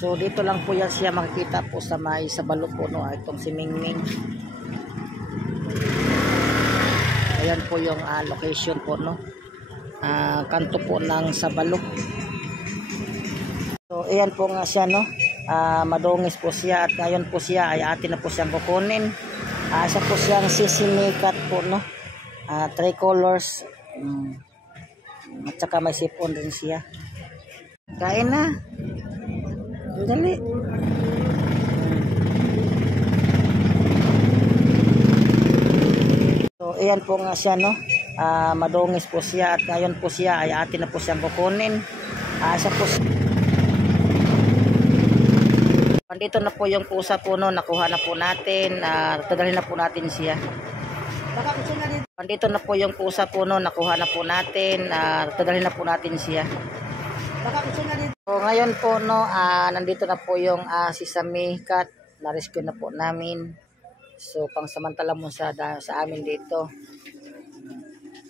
So dito lang po yan siya makikita po sa may Sabalo po, no, itong si Mingming. Ayan po yung location po, no, kanto po ng Sabalo. So ayan po nga siya, no, madungis po siya at ngayon po siya ay atin na po siyang kukunin. Siya po siyang sisimikat po, no, 3 colors, at saka may sipon rin siya. Kain na. Dali. So ayan po nga siya, no, madungis po siya at ngayon po siya ay atin na po siyang kukunin. Siya po dito na po yung pusa po, no, nakuha na po natin. Dadalhin na po natin siya. Dito na po yung pusa po, no, nakuha na po natin. Dadalhin na po natin siya. So ngayon po, no, nandito na po yung Sesame Cat, na-rescue na po namin. So pangsamantala mo sa amin dito.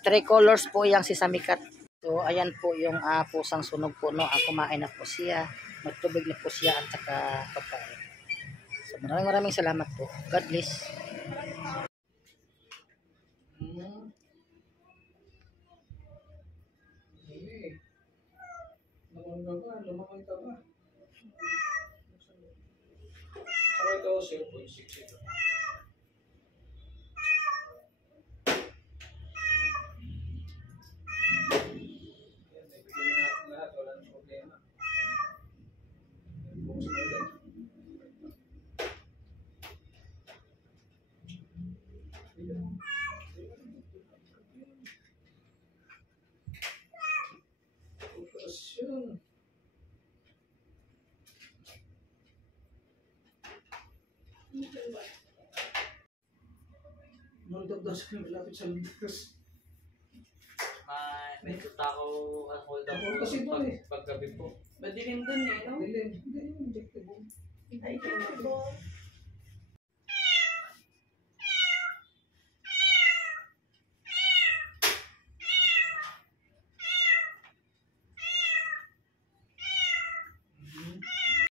3 colors po yung Sesame Cat. So ayan po yung pusang sunog po, no, kumain na po siya. Magtubig na po siya at saka pagkain. So maraming salamat po. God bless. Lumakay ka ba? Saka ito 0.6 ito. Bigyan na natin lahat, wala nang problema. Nandog daw sa malapit sa lintas. Medyo tao ang hold up Ako kasi po paggabi po. Madilim dun eh, no? Dilim, injectable. Ay, kaya